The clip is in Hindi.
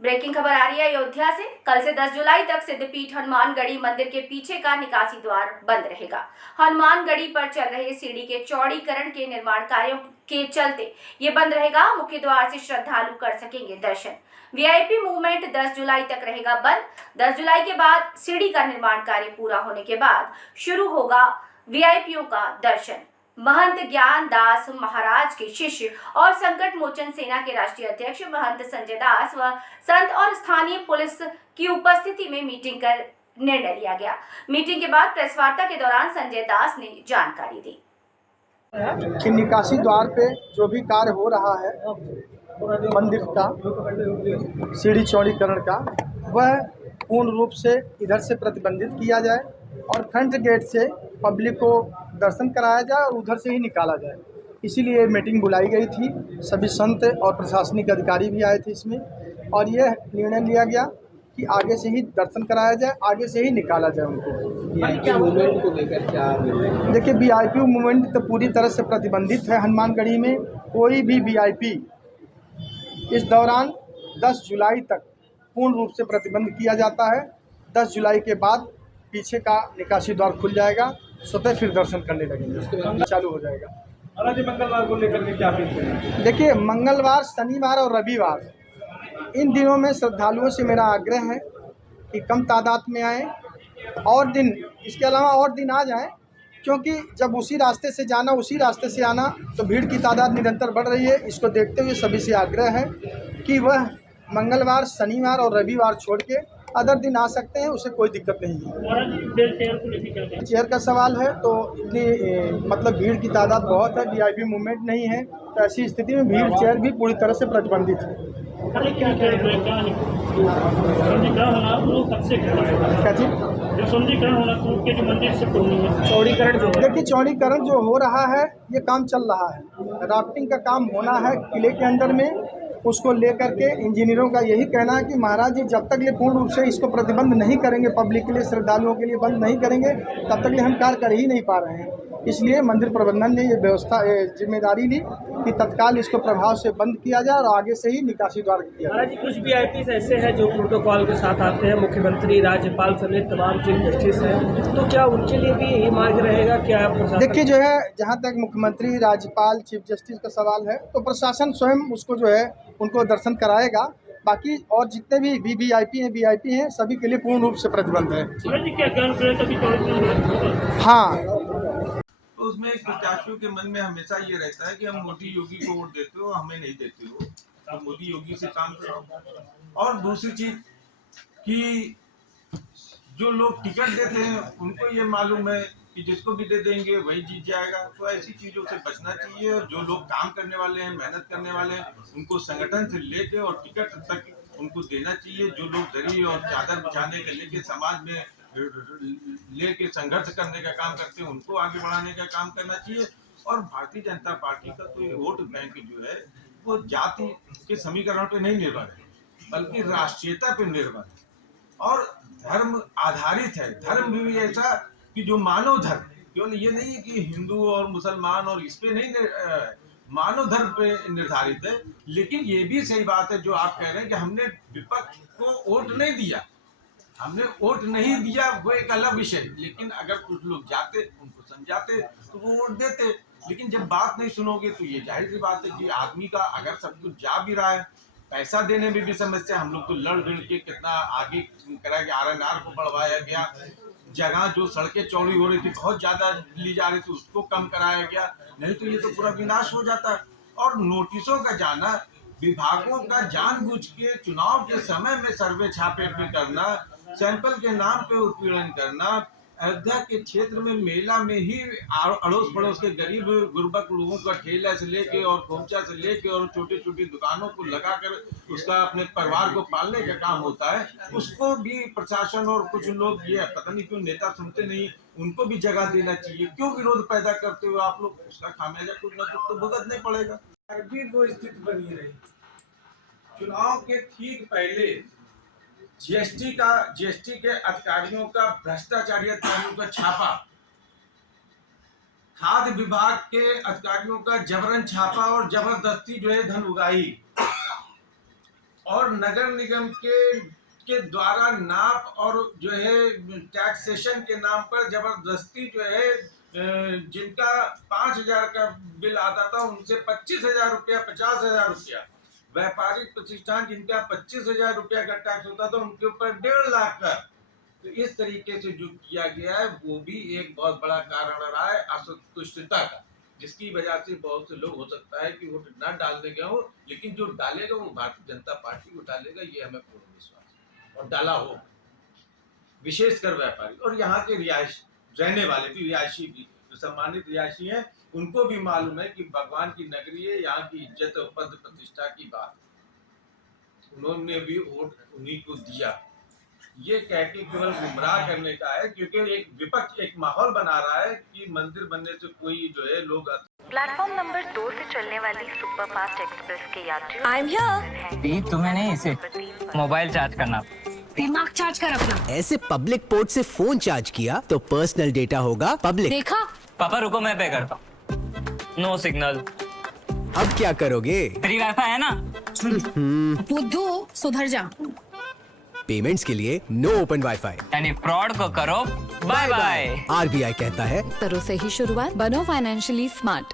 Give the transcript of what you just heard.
ब्रेकिंग खबर आ रही है अयोध्या से। कल से 10 जुलाई तक सिद्धपीठ हनुमानगढ़ी मंदिर के पीछे का निकासी द्वार बंद रहेगा। हनुमानगढ़ी पर चल रहे सीढ़ी के चौड़ीकरण के निर्माण कार्यों के चलते ये बंद रहेगा। मुख्य द्वार से श्रद्धालु कर सकेंगे दर्शन। वीआईपी मूवमेंट 10 जुलाई तक रहेगा बंद। 10 जुलाई के बाद सीढ़ी का निर्माण कार्य पूरा होने के बाद शुरू होगा वीआईपीओ का दर्शन। महंत ज्ञान दास महाराज के शिष्य और संकट मोचन सेना के राष्ट्रीय अध्यक्ष महंत संजय दास व संत और स्थानीय पुलिस की उपस्थिति में मीटिंग कर निर्णय लिया गया। मीटिंग के बाद प्रेस वार्ता के दौरान संजय दास ने जानकारी दी कि निकासी द्वार पे जो भी कार्य हो रहा है मंदिर का सीढ़ी चौड़ीकरण का, वह पूर्ण रूप से इधर से प्रतिबंधित किया जाए और फ्रंट गेट से पब्लिक को दर्शन कराया जाए और उधर से ही निकाला जाए। इसीलिए मीटिंग बुलाई गई थी। सभी संत और प्रशासनिक अधिकारी भी आए थे इसमें, और यह निर्णय लिया गया कि आगे से ही दर्शन कराया जाए, आगे से ही निकाला जाए उनको। मूवमेंट को लेकर क्या? देखिए, वीआईपी मूवमेंट तो पूरी तरह से प्रतिबंधित है। हनुमानगढ़ी में कोई भी वीआईपी इस दौरान 10 जुलाई तक पूर्ण रूप से प्रतिबंध किया जाता है। 10 जुलाई के बाद पीछे का निकासी द्वार खुल जाएगा, स्वतः फिर दर्शन करने लगेंगे, चालू हो जाएगा। मंगलवार को लेकर के क्या अपील करेंगे? देखिए, मंगलवार, शनिवार और रविवार इन दिनों में श्रद्धालुओं से मेरा आग्रह है कि कम तादाद में आएँ, और दिन इसके अलावा और दिन आ जाएं, क्योंकि जब उसी रास्ते से जाना उसी रास्ते से आना तो भीड़ की तादाद निरंतर बढ़ रही है। इसको देखते हुए सभी से आग्रह है कि वह मंगलवार, शनिवार और रविवार छोड़ के अदर दिन आ सकते हैं, उसे कोई दिक्कत नहीं है। चेयर का सवाल है तो इतनी मतलब भीड़ की तादाद बहुत है, वीआईपी मूवमेंट नहीं है, तो ऐसी स्थिति में भीड़ चेयर भी पूरी तरह से प्रतिबंधित है। देखिए, चौड़ीकरण जो हो रहा है ये काम चल रहा है। राफ्टिंग का काम होना है किले के अंदर में, उसको लेकर के इंजीनियरों का यही कहना है कि महाराज जी जब तक ये पूर्ण रूप से इसको प्रतिबंध नहीं करेंगे, पब्लिक के लिए, श्रद्धालुओं के लिए बंद नहीं करेंगे, तब तक हम कार्य कर ही नहीं पा रहे हैं। इसलिए मंदिर प्रबंधन ने ये जिम्मेदारी ली कि तत्काल इसको प्रभाव से बंद किया जाए और आगे से ही निकासी द्वार किया जाए। कुछ वीआईपी ऐसे हैं जो प्रोटोकॉल के साथ आते हैं, मुख्यमंत्री, राज्यपाल समेत तमाम चीफ जस्टिस हैं, तो क्या उनके लिए भी यही मार्ग रहेगा? क्या देखिए, जो है, जहाँ तक मुख्यमंत्री, राज्यपाल, चीफ जस्टिस का सवाल है तो प्रशासन स्वयं उसको जो है उनको दर्शन कराएगा। बाकी और जितने भी वीआईपी हैं सभी के लिए पूर्ण रूप से प्रतिबंध है। हाँ, तो उसमें प्रत्याशियों के मन में हमेशा ये रहता है कि हम मोदी योगी को वोट देते हो, हमें नहीं देते हो, तो मोदी योगी से काम करो। और दूसरी चीज कि जो लोग टिकट देते हैं उनको ये मालूम है कि जिसको भी दे देंगे वही जीत जाएगा, तो ऐसी चीजों से बचना चाहिए। और जो लोग काम करने वाले हैं, मेहनत करने वाले हैं, उनको संगठन से लेके और टिकट तक उनको देना चाहिए। जो लोग दरी और चादर बिछाने के लेके समाज में लेके संघर्ष करने का काम करते हैं, उनको आगे बढ़ाने का काम करना चाहिए। और भारतीय जनता पार्टी का तो ये वोट बैंक जो है वो जाति के समीकरण पे नहीं निर्भर है, बल्कि राष्ट्रीयता पे निर्भर है और धर्म आधारित है। धर्म भी ऐसा कि जो मानव धर्म, केवल ये नहीं है कि हिंदू और मुसलमान और इस पे नहीं, मानव धर्म पे निर्धारित है। लेकिन ये भी सही बात है जो आप कह रहे हैं कि हमने विपक्ष को वोट नहीं दिया, हमने वोट नहीं दिया, वो एक अलग विषय। लेकिन अगर कुछ लोग जाते, उनको समझाते तो वो वोट देते। लेकिन जब बात नहीं सुनोगे तो ये जाहिर सी बात है कि आदमी का अगर सब कुछ जा भी रहा है, पैसा देने में भी समस्या। हम लोग तो लड़ भिड़ के कितना आगे करा गया, RNR को बढ़वाया गया, जगह जो सड़कें चौड़ी हो रही थी बहुत ज्यादा ली जा रही थी उसको कम कराया गया, नहीं तो ये तो पूरा विनाश हो जाता। और नोटिसों का जाना, विभागों का जानबूझ के चुनाव के समय में सर्वे छापे पे करना, सैंपल के नाम पे उत्पीड़न करना, अयोध्या के क्षेत्र में मेला में ही अड़ोस पड़ोस के गरीब गुर्बक लोगों का ठेला से लेके और खोमचा से लेके और छोटी छोटी दुकानों को लगाकर उसका अपने परिवार को पालने का काम होता है, उसको भी प्रशासन और कुछ लोग, ये पता नहीं क्यों नेता सुनते नहीं, उनको भी जगह देना चाहिए। क्यों विरोध पैदा करते हो आप लोग? उसका खामियाजा कुछ न कुछ तो भुगतना ही पड़ेगा। भी वो स्थिति बनी रही। चुनाव के ठीक पहले जीएसटी के अधिकारियों का भ्रष्टाचारी अधिकारियों का छापा, खाद्य विभाग के अधिकारियों का जबरन छापा और जबरदस्ती जो है धन उगाही, और नगर निगम के द्वारा नाप और जो है टैक्सेशन के नाम पर जबरदस्ती जो है जिनका 5,000 का बिल आता था उनसे 25,000 रुपया, 50,000 रुपया, व्यापारिक प्रतिष्ठान जिनका 25,000 रुपया का टैक्स होता था उनके ऊपर 1.5 लाख का। तो इस तरीके से जो किया गया है वो भी एक बहुत बड़ा कारण रहा है असंतुष्टता का, जिसकी वजह से बहुत से लोग हो सकता है कि वोट न डालने गए हो, लेकिन जो डालेगा वो भारतीय जनता पार्टी को डालेगा, ये हमें पूर्ण विश्वास है और डाला हो, विशेषकर व्यापारी और यहाँ के रिहायश रहने वाले भी, रिहायशी भी, जो सम्मानित रिहायशी हैं उनको भी मालूम है कि भगवान की नगरी है, यहाँ की इज्जत और पद प्रतिष्ठा की बात, उन्होंने भी वोट उन्हीं को दिया। ये कह के केवल गुमराह करने का है, क्योंकि एक विपक्ष एक माहौल बना रहा है कि मंदिर बनने से कोई जो है लोग प्लेटफॉर्म नंबर 2 से चलने वाली सुपरफास्ट एक्सप्रेस के यात्रियों आई एम हियर। तुम्हें नहीं, इसे मोबाइल चार्ज करना। दिमाग चार्ज कर अपना। ऐसे पब्लिक पोर्ट से फोन चार्ज किया तो पर्सनल डेटा होगा पब्लिक। देखा? पापा रुको, मैं पे करता हूँ। No signal. अब क्या करोगे? फ्री वाईफाई है ना? बुद्धू सुधर जा। पेमेंट्स के लिए नो ओपन वाईफाई, यानी फ्रॉड को करो बाय बाय। RBI कहता है करो सही शुरुआत, बनो फाइनेंशियली स्मार्ट।